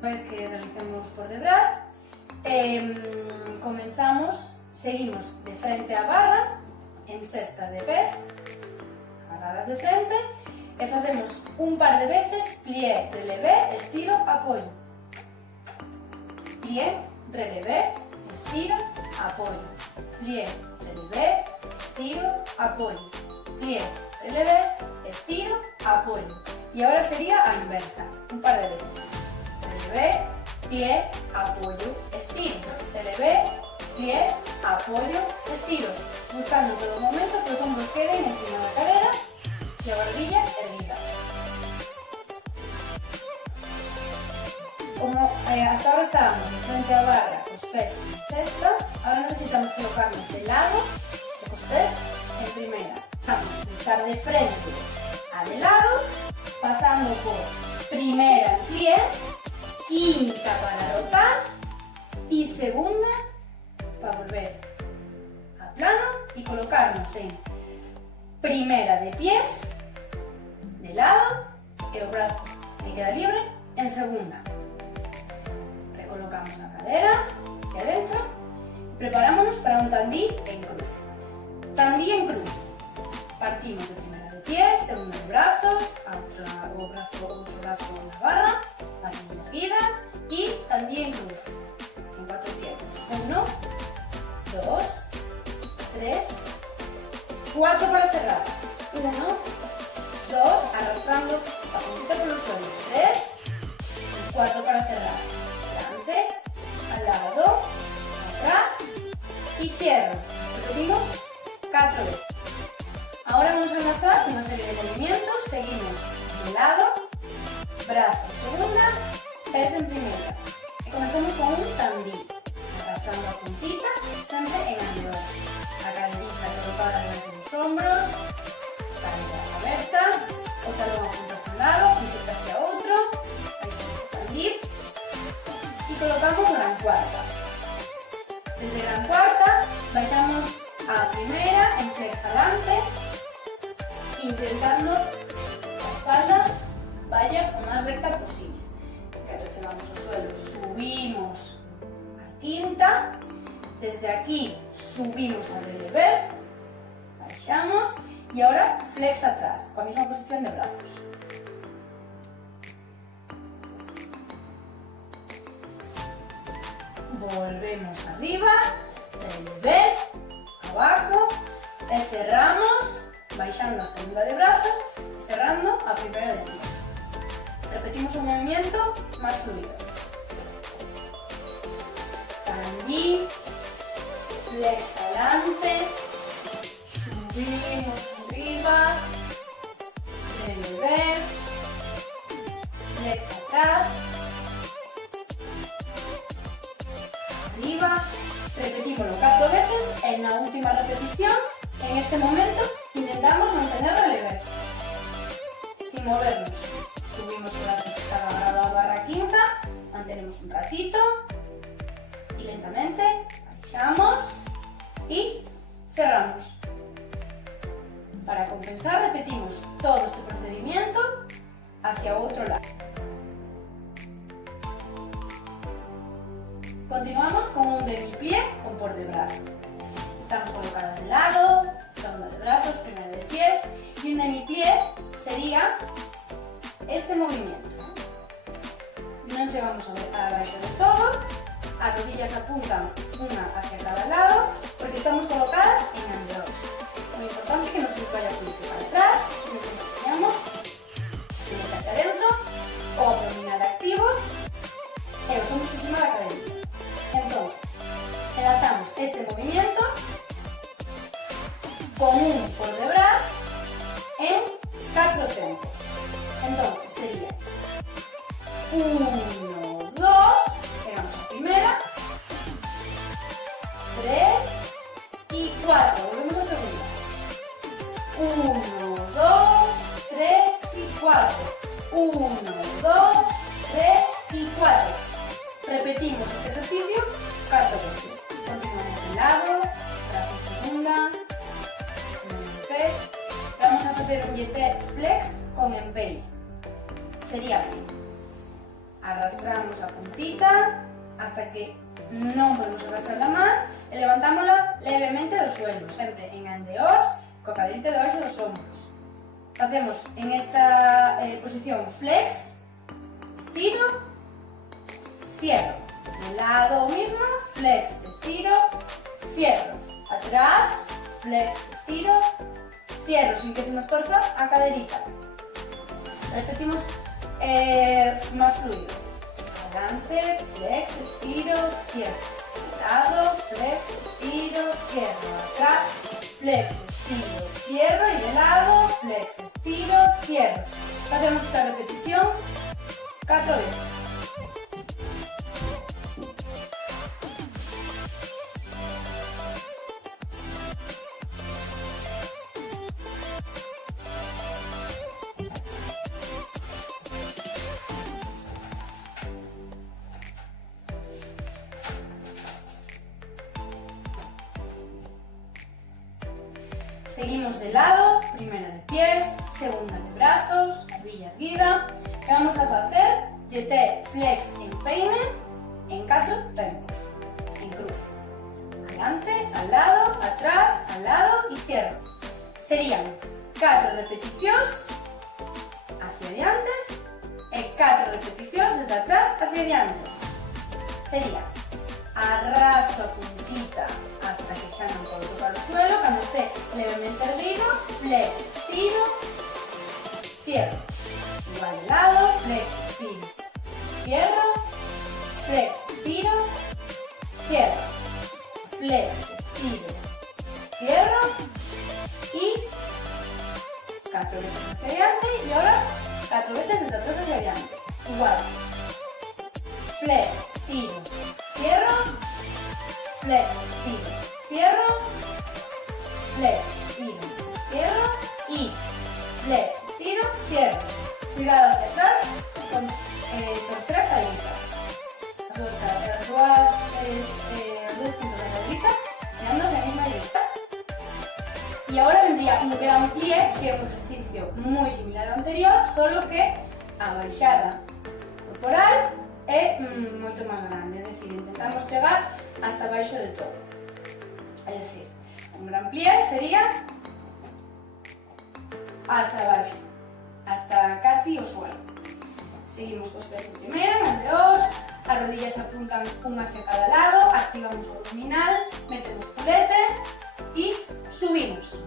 Una vez que realicemos por detrás, comenzamos, seguimos de frente a barra, en cesta de pés, agarradas de frente, e facemos un par de veces plié, relevé, estiro, apoio. Plié, relevé, estiro, apoio. Plié, relevé, estiro, apoyo. Plié, relevé, estiro, apoyo. Y ahora sería a inversa, un par de veces. Relevé, plié, apoyo, estiro. Relevé, plié, apoyo, estiro. Buscando en todo momento que los hombros queden encima de la cadera y la barbilla erguida. Como hasta ahora estábamos de frente a barra, los pés en cesta, ahora necesitamos colocarnos de lado, los pés en primera. Vamos a estar de frente a de lado, pasando por primera en plié, quinta para rotar y segunda para volver a plano y colocarnos en primera de pies, de lado, el brazo que queda libre, en segunda. Recolocamos la cadera hacia adentro y preparámonos para un tandí en cruz. Tandí en cruz. Partimos de primera de pies, segunda de brazos, otro brazo en la barra, hacia la vida y tandí en cruz. En 4 tiempos. 1, 2, 3, 4 para cerrar. 1, 2, arrastrando la puntita por el suelo. 3 y 4 para cerrar. Delante, al lado, atrás y cierro. Repetimos 4 veces. Ahora vamos a enlazar una serie de movimientos. Seguimos de lado, brazo en segunda, pes en primera. Y comenzamos con un tandí. Arrastrando la puntita, siempre en anterior. La caderita colocada delante de los hombros, cadera abierta, o talón apunta hacia un lado, puntita hacia otro, ahí tenemos el tandí. Y colocamos gran cuarta. Desde gran cuarta, vayamos a primera, en flex adelante, intentando la espalda vaya lo más recta posible. Que retiramos el suelo, subimos a quinta, desde aquí subimos a relevé, bajamos y ahora flex atrás, con la misma posición de brazos. Volvemos arriba, relevé, abajo, cerramos, bajando a segunda de brazos, cerrando a primera de pies. Repetimos un movimiento más fluido. Tandí, flex adelante, subimos arriba, relevé, flex atrás, arriba. Repetimoslo 4 veces. En la última repetición, en este momento, intentamos mantener relevé sin movernos. Subimos con la recta agarrada a barra quinta, mantenemos un ratito y lentamente bajamos y cerramos. Para compensar, repetimos todo este procedimiento hacia otro lado. Continuamos con un demi-plié con por de bras. Estamos colocadas de lado, segunda de brazos, primera de pies, y un demi-plié sería este movimiento. No llegamos a baixo de todo, las rodillas apuntan una hacia cada lado porque estamos colocadas en anteojos. Muy importante que no se nos vaya a para atrás, nos enseñamos hacia adentro o abdominal activo, los hombros encima de la cadera. Entonces, enlazamos este movimiento con un por de bras en 4 tempos. Entonces sería 1, 2, llegamos a primera, 3 y 4, volvemos a segunda. 1, 2, 3 y 4. 1, 2, 3 y 4. Repetimos este ejercicio 4 veces. Continuamos de lado, brazo segunda, pes. Vamos a hacer un jeté flex con empeine. Sería así. arrastramos a puntita hasta que non podemos arrastrarla máis e levantámola levemente do suelo, sempre en andeós, coa caderita debaixo dos ombros. Facemos en esta posición flex, estiro, cierro. De lado mismo, flex, estiro, cierro. Atrás, flex, estiro, cierro, sin que se nos torza a caderita. Repetimos más fluido. Adelante, flex, estiro, cierro. Lado, flex, estiro, cierro. Atrás, flex, estiro, cierro. Y de lado, flex, estiro, cierro. Hacemos esta repetición 4 veces. Seguimos de lado, primera de pies, segunda de brazos, barbilla erguida. E vamos a facer jeté flex en peine en 4 tempos, en cruz. Adelante, al lado e cierro. Serían 4 repeticións hacia adiante e 4 repeticións desde atrás hacia adiante. Sería arrastro a puntita hasta que xa non podo tocar o suelo, cando esté levemente erguido, flex, estiro, cierro. Igual de lado, flex, estiro, cierro, flex, estiro, cierro, flex, estiro, cierro y 4 veces hacia adelante y ahora 4 veces desde atrás hacia adelante. Igual, flex, estiro, cierro, flex, estiro, cierro, flex, estiro, cierro y flex, estiro, cierro. Cuidado hacia atrás con tercera caída. Las dos puntos de la caderita mirando hacia la misma dirección. Y ahora vendría un gran plie, que é un ejercicio moi similar ao anterior, solo que a baixada corporal é moito máis grande, é dicir, intentamos chegar hasta baixo de todo. É dicir, un gran plie sería hasta baixo, hasta casi o suelo. Seguimos cos pés de primeira, anteós, as rodillas apuntan unha hacia cada lado, activamos o abdominal, metemos culete e subimos.